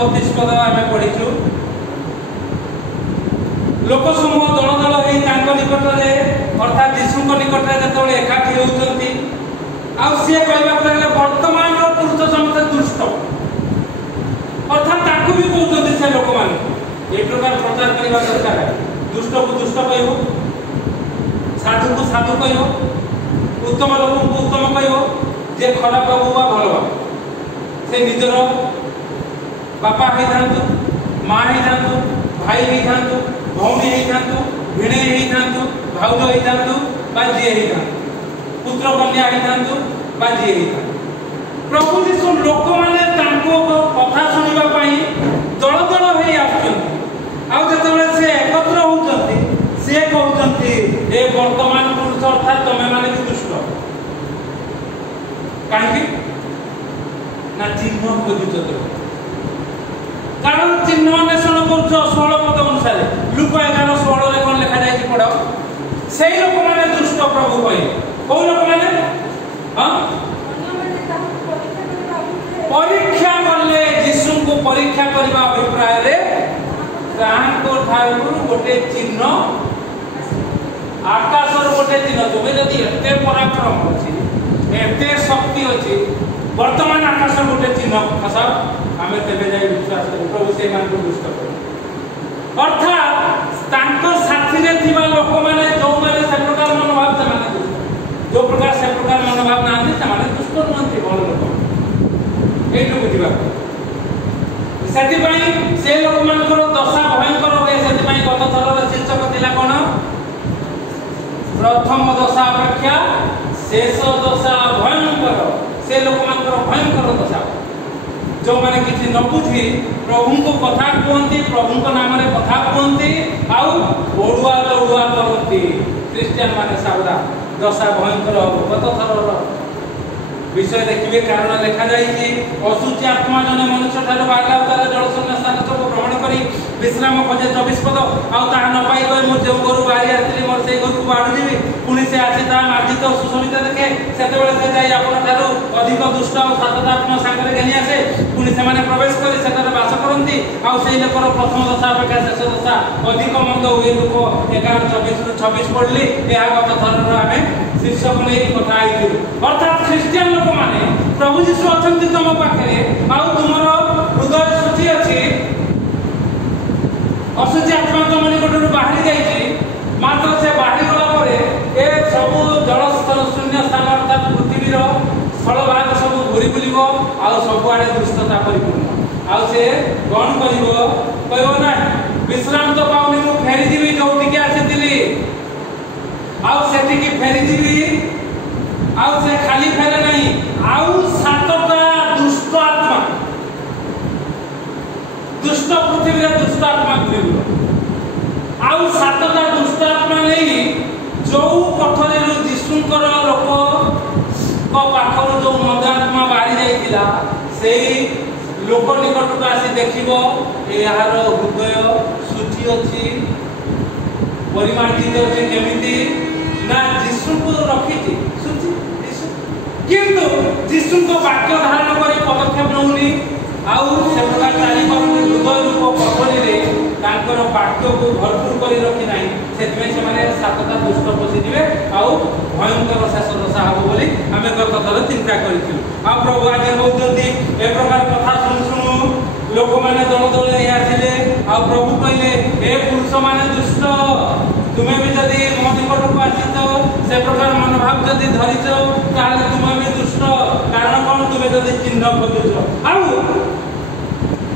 32 पद आमे पढ़िछु। लोक समूह दल दल होई तांको निकटरे अर्थात यीशु को निकटरे जतबे एकाठी होउचंती आ से कहबा लागले वर्तमान पुरुष समस्त दुष्ट अर्थात ताकू भी कहउचंती से लोक मान ए प्रकार प्रचार करबा दरकार। दुष्ट को दुष्ट कहबो, साधु को साधु कहबो, उत्तम लोक को उत्तम कहबो, जे खराब बाबू बा भलो बा से निजर बापा है थांतु, मां है थांतु, भाई है थांतु, भौणी है थांतु, भिणे है थांतु, भाउज है थांतु बा जे है थांतु, पुत्र कन्या है थांतु बा जे है थांतु। प्रभु जीशु लोक माने तांको कथा सुनिबा पई दल दल होई आछंती आ जतबे से एकत्र होउचंती से कहउचंती ए वर्तमान पुरुष अर्थात तमे माने भी दुष्ट काहे ना चिन्ह खोजुचत कारण चिन्ह अन्वेषण करुछ 16 पद अनुसार लुक 11:16 रे कोन लिखा जाय कि पढो सेही लोक माने दुष्ट प्रभु कहि को लोक माने हां परीक्षा करले यीशु को परीक्षा करबा अभिप्राय रे तांको ठाकुर गोटे चिन्ह आकाश रो गोटे चिन्ह तुमे जदी एते पराक्रम अछि एते शक्ति अछि वर्तमान आकाश रो गोटे चिन्ह खसा हमें तेबे जाय विश्वास करू प्रभु से मान को दुष्ट कर अर्थात तांको साथी रे थिबा लोक माने जो माने से प्रकार मनोभाव से माने दुष्ट जो प्रकार से प्रकार मनोभाव नांदी से माने दुष्ट नंती भल लोक एटु बुझिबा सेति पई से लोक मानकर दशा भयंकर होय सेति पई गत थरर शीर्षक दिला कोन प्रथम दशा अपेक्षा शेष दशा भयंकर से लोक मानकर भयंकर दशा जो माने किछि न बुझी प्रभु को कथा कहंती प्रभु को नाम रे कथा कहंती आउ ओडुआ दौडुआ करंती क्रिश्चियन माने सावरा दशा भयंकर गत थरर विषय देखिए कारण लिखा जाइए अशुचि आत्मा जने मनुष्य ठार बाहला उतार जल शून्य स्थान सब भ्रमण करी विश्राम खोजे 24 पद आ ता न पाई गए मो जो गुरु बाहरी आथिली मोर से गुरु को बाहर जीवी पुनी से आसी ता मार्जित सुशोभित देखे सेते बेले से जाई आपन ठारू अधिक दुष्ट और सातटा आत्मा सांगरे गेनी आसे पुनी से माने प्रवेश करी सेतर वास करंती आ सेई लोकर प्रथम दशा अपेक्षा शेष दशा अधिक मंद हुए लोक 11:24 ରୁ 26 पढ़ली एहा गत थरर आमे शीर्षक नै कथा आइथि अर्थात क्रिश्चियन लोक माने प्रभु जीशु अछंती तम पाखरे आ तुमर हृदय सुचि अछि असुचि आत्मा तम निकटरु बाहरी जाइछि मात्र से बाहरी गला परे ए सब जल स्थल शून्य स्थान अर्थात पृथ्वीर स्थल भाग सब घुरी बुलिबो आ सब आडे दुष्टता परिपूर्ण आ से गण करिवो कहबो ना विश्राम तो पाउनी मु फेरी दिबी जोठी के आसीतिली आउ सेठी की फेरी दिबी आउ से खाली फेरे नहीं आउ सातटा दुष्ट आत्मा दुष्ट पृथ्वी रे दुष्ट आत्मा घुरिबो आउ सातटा दुष्ट आत्मा नहीं जो पथरे रो यीशुकर लोक को पाखर जो मदात्मा बाहरी जाइतिला सेही लोक निकट को आसी देखिबो एहार हृदय सुची अछि परिमार्जित अछि केमिति ना यीशु को रखिति सुची किंतु यीशु को वाक्य धारण करी पदक्षेप नउनी आउ से प्रकार चाली पर हृदय रूप पथरी रे तांकर वाक्य को भरपूर करी रखि नाही सेतमे से माने सातटा दुष्ट पसी दिबे आउ भयंकर शेष दशा हबो बोली हमें गत थर चिंता करिथिलु आ प्रभु आज कहउतंती ए प्रकार कथा सुनु लोक माने दल दल हे आथिले आ प्रभु कहले ए पुरुष माने दुष्ट तुमे भी जदी मो निकट को आछितो से प्रकार मनोभाव जदी धरिछो ताले तुमे भी दुष्ट कारण कोन तुमे जदी चिन्ह खोजुछो आउ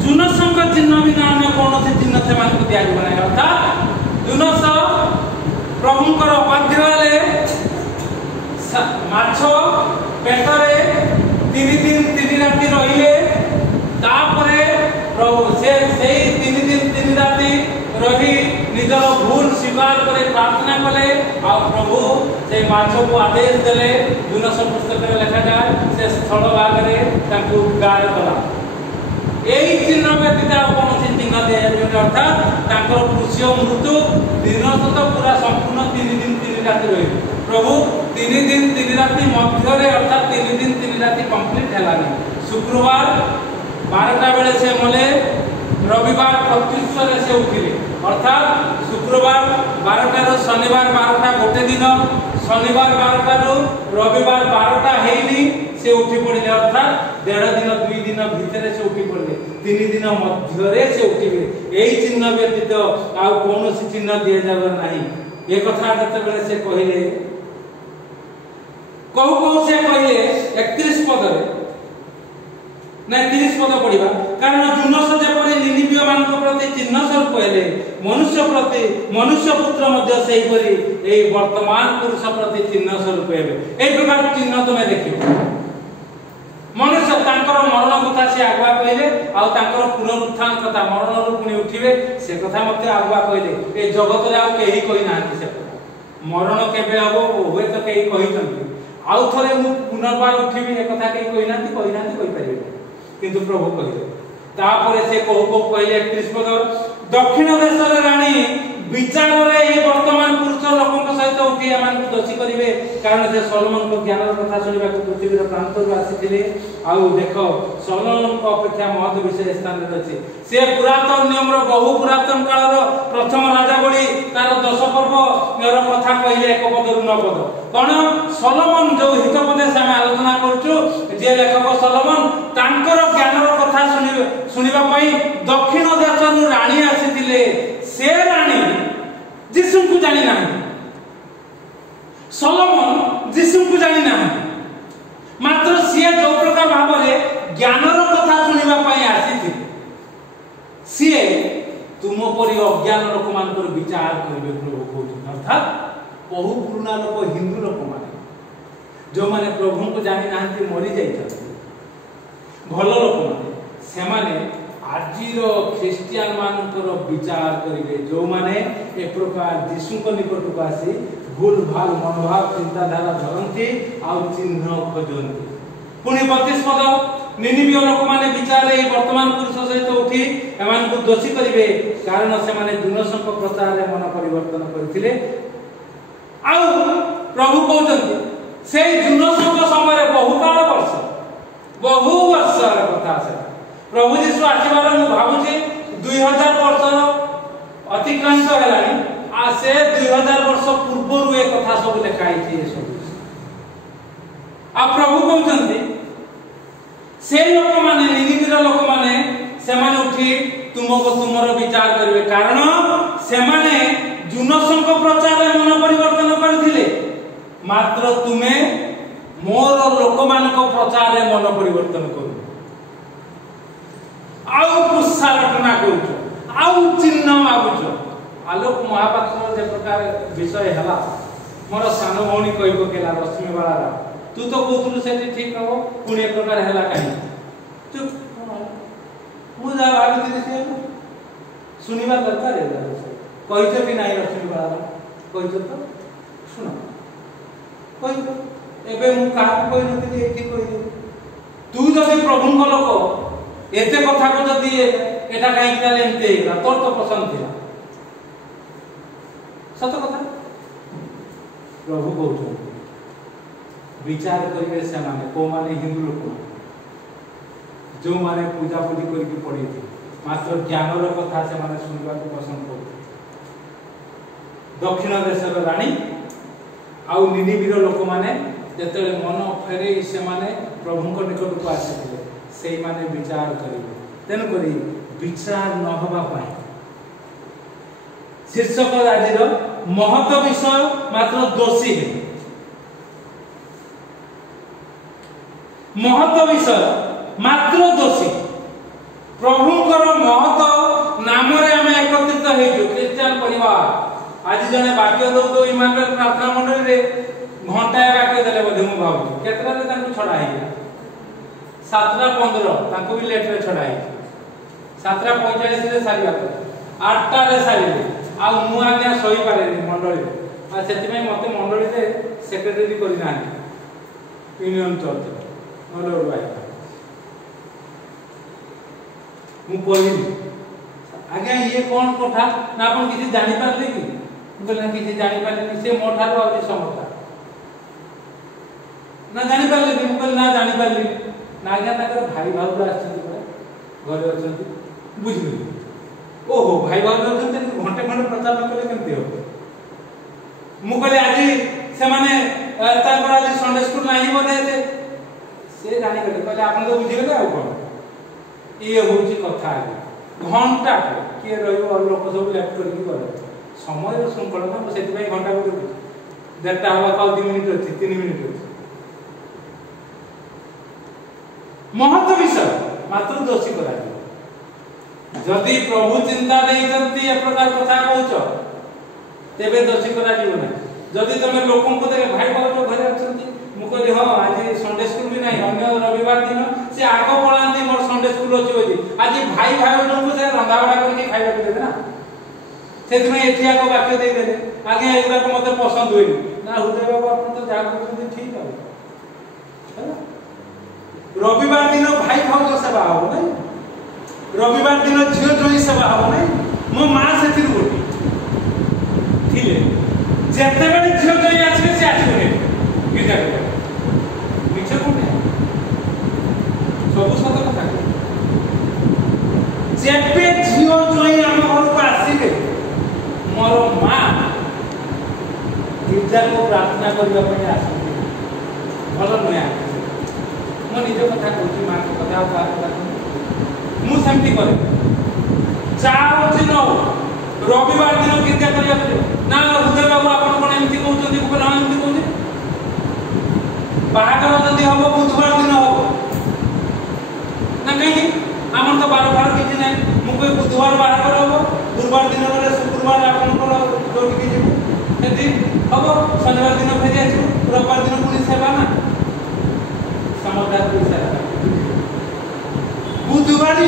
जुनसंग चिन्ह बिना अन्य कोनोसी चिन्ह से मान को दिया बनाय अर्थात जुनस प्रभुकर बाध्यले माछो पेटरे 3 दिन 3 राति रहिले तापरे प्रभु से 3 दिन 3 राति रही निजर भूल स्वीकार करे प्रार्थना कले आ प्रभु से माछो को आदेश देले जुनस पुस्तक रे लिखा जाय से स्थल भाग रे ताकू गार कला एही चिन्ह व्यतीत कोनोसी चिन्ह दे अर्थात ताकर पुष्य मृत्यु दिन तो पूरा संपूर्ण 3 दिन 3 राति रही प्रभु 3 दिन 3 राति मध्य रे अर्थात 3 दिन 3 राति कंप्लीट हलानी शुक्रवार 12टा बेले से मले वर्षरे से उठिले अर्थात शुक्रवार 12 रु शनिवार 12 गोटे दिन शनिवार 12 रु रविवार 12 हेनी से उठी पड़े अर्थात 1.5 दिन 2 दिन भितर से उठी पड़े 3 दिन मध्य से उठिले यही चिन्ह व्यतीत आ कौन चिन्ह दि जाब नहीं ये कथा जते से कहले कहू कहू से कहले 31 पद ना 30 पद पढ़िबा कारण जुनस जेपरि निनिबिय मान प्रति चिन्ह स्वरूप हेले मनुष्य पुत्र मध्य सेही परि ए वर्तमान पुरुष प्रति चिन्ह स्वरूप हेबे ए प्रकार चिन्ह तुमे देखियो मनुष्य तांकर मरण कथा से आगुआ कहले आ तांकर पुनरुत्थान कथा मरण रु पुनी उठिबे से कथा मते आगुआ कहले ए जगत रे आ केही कहि नांती से मरण केबे हबो होय तो केही कहि चंती आउ थरे मु पुनर्बार उठिबे ए कथा केही कहि नांती कहि परिबे किंतु प्रभु कहले तापरे से कहू कहले 31 पद दक्षिण देशर रानी विचार रे वर्तमान पुरुष लोकक सहित उठी एमान दोषी करिवे कारण से सोलोमन को ज्ञान कथा सुनिबा को पृथ्वी रे प्रांत रो आसीथिले आउ देखो सोलोमन को अपेक्षा महत विषय स्थान रे अछि से पुरातन नियम रो बहु पुरातन काल रो प्रथम राजा बळी तार 10 पर्व मेर कथा कहले एक पद रु 9 पद कोन सोलोमन जो हितोपदेश हम आलोचना करछु जे लेखक सोलोमन तांकर ज्ञान रो कथा सुनिबा पई दक्षिण देश रु रानी आसीथिले से रानी जिसु को जानी ना सोलोमन जिसु को जानी ना मात्र सिए जो प्रकार भाव में ज्ञान रो कथा सुनिबा पई आसीथि सिए तुम परि अज्ञान लोक मान पर विचार करबे प्रभु कहउछ अर्थात बहु पुराना लोक हिंदू लोक माने जो माने प्रभु को जानी नाहंती मरि जाइछथि भल लोक माने से माने आजिर ख्रिस्टियन मानकर विचार करिवे जो माने ए प्रकार यीशु को निकट को आसी भूल भाल मनोभाव चिंताधारा धरंती आ चिन्ह खोजंती पुनी 32 पद निनिबिय लोक माने विचार ए वर्तमान पुरुष सहित उठी एमान को दोषी करिवे कारण से माने दुनसंक प्रचार रे मन परिवर्तन करथिले आ प्रभु कहउछन्ती से दुनसंक समय बहुकाल वर्ष कथा से प्रभु यीशु आसीबार मु भाबुची 2000 वर्षर अतिक्रांत हेलानी आ से 2000 वर्ष पूर्व ए कथा सब लिखाई थी ए सब आ प्रभु कहउछन्ती से लोक माने निनिबिर लोक माने से माने उठी तुमको तुमर विचार करिवे कारण से माने जुनसंक प्रचार रे मन परिवर्तन करथिले मात्र तुमे मोर लोक मान को प्रचार रे मन परिवर्तन करू आउ गुस्सा रटना करूछो आउ चिन्ह मागुछो आलोक महापात्र जे प्रकार विषय हला मोर सानो भौणी कहबो केला रश्मि वाला तू तो कहतु सेठी ठीक हो पुणे प्रकार हला काई चुप मु जा भाबिति से सुनिबा दरकार है कहितो कि नाही रश्मि वाला कहितो तो सुनो कहितो एबे मु का कहि नथि एठी कहि तू जदि प्रभु को लोक एते कथा को जदि एटा काई ताले एते तोर तो पसंद थिला सत कथा प्रभु कहउछ विचार करिवे से माने को माने हिंदू लोक जो माने पूजा पूजी करि के पड़ी थी मात्र ज्ञान रो कथा से माने सुनबा को पसंद करथि दक्षिण देशर रानी आउ निनिबिर लोक माने जते मन फेरे से माने प्रभु को निकट को आसीथिले सेई माने विचार करिवे तेन करी विचार न होबा पाए शीर्षक आजिर महत विषय मात्र दोषी है महत विषय मात्र दोषी प्रभुकर महत नाम रे हम एकत्रित हेजु क्रिश्चियन परिवार आज जने वाक्य दो इमानुएल प्रार्थना मंडली रे घंटा वाक्य देले बधे मु भाबु केतरा रे तांको छडा हे 7:15 तांको भी लेट रे छडा हे 7:45 रे सारी बात 8टा रे सारी आ मु आज्ञा सही पारे मंडली आ सेति में मते मंडली रे सेक्रेटरी करि ना यूनियन चर्च मोर भाई मु कहली आज्ञा ये कोन कथा ना अपन किछि जानि पारले कि बोले किछि जानि पारले से मोठारो आ समता ना जानि पारले कि बोले ना जानि पारले ना आज्ञा ताकर भाई भाऊ आछन घरे अछन बुझिबे ओहो भाई भाई घंटे खंडे प्रचार न कले केमती हो मु कहले आज से माने ताकर आज संडे स्कूल नाही बोले से जानि गले कहले आपन तो बुझि गले आ कोन ये होची कथा घंटा के रहियो और लोक सब लेफ्ट करके गले समय संकलन न सेति भाई घंटा को देता हवा का 2 मिनिट अछि 3 मिनिट अछि महत्व विषय मात्र दोषी करा जदि प्रभु चिंता नहीं करती ए प्रकार कथा कहउछ तेबे दोषी करा जीव ना जदि तमे लोकन को देखे भाई भाई घरे अछंती मु कहली हां आज संडे स्कूल भी नहीं अन्य रविवार दिन से आगो पळांती मोर संडे स्कूल अछि बोली आज भाई भाई लोगन को से रंधा बडा करके खाइबा के देबे ना सेति में एठी आगो वाक्य दे देले आगे एगुरा को मते पसंद होइनी ना हृदय बाबू अपन तो जा करते ठीक है रविवार दिन भाई भाई सेवा हो नहीं रविवार दिन झियो जोई सेवा हो नहीं मो मां से फिर बोली ठीक है जेते बेले झियो जोई आछे से आछे गिरजा कर मिछ कोने सब सत कथा जेते झियो जोई हम घर को आसीबे मोर मां गिरजा को प्रार्थना करबा पय आसी भलो नया मो निज कथा कहूची मां को कथा बात मु सेमती करे चाओ दिन रविवार दिन गिरजा करिया ना हृदय बाबू आपण कोन एमती कहउछथि को ना एमती कहउछथि बाहागर जदी हबो बुधवार दिन हबो ना कहि हमन तो 12 बार किछि नै मु कोइ बुधवार बाहागर हबो गुरुवार दिन रे शुक्रवार आपण को जोटी कि जेबो सेति हबो शनिवार दिन फेरि आछु रविवार दिन पुलिस सेवा ना समझदार पुलिस बुधवार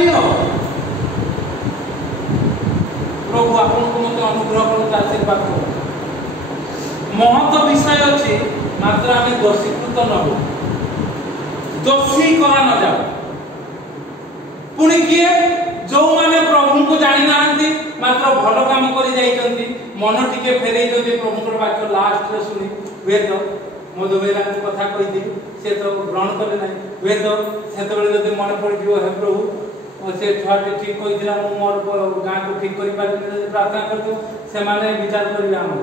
प्रभु आपन को मते अनुग्रह करत आशीर्वाद करो महत्व विषय अछि मात्र आमे दोषीकृत न हो दोषी करा न जाओ पुणी किए जो माने प्रभु को जानि नांती मात्र भलो काम करि जाइचंती मन टिके फेरै जदि प्रभु को वाक्य लास्ट रे सुनी वेद मधुमेला को कथा कहि दी से तो ग्रहण करे नै वेद सेते बेले जदि मन पड़ जिवो हे प्रभु से छाटी ठीक कहि दिला मोर गां को ठीक करि पारि प्रार्थना करतो से माने विचार करिया हम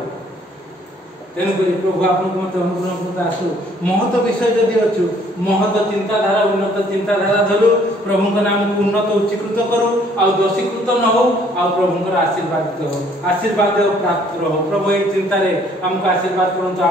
तेनु करी प्रभु आपन को मते अनुग्रह करता आसु महत्व विषय जदि अछु महत्व चिंताधारा उन्नत चिंताधारा धरु प्रभु को नाम को उन्नत उच्चीकृत करू आ दोषीकृत न हो आ प्रभु को आशीर्वाद प्राप्त हो प्रभु ए चिंता रे हमको आशीर्वाद करंतो।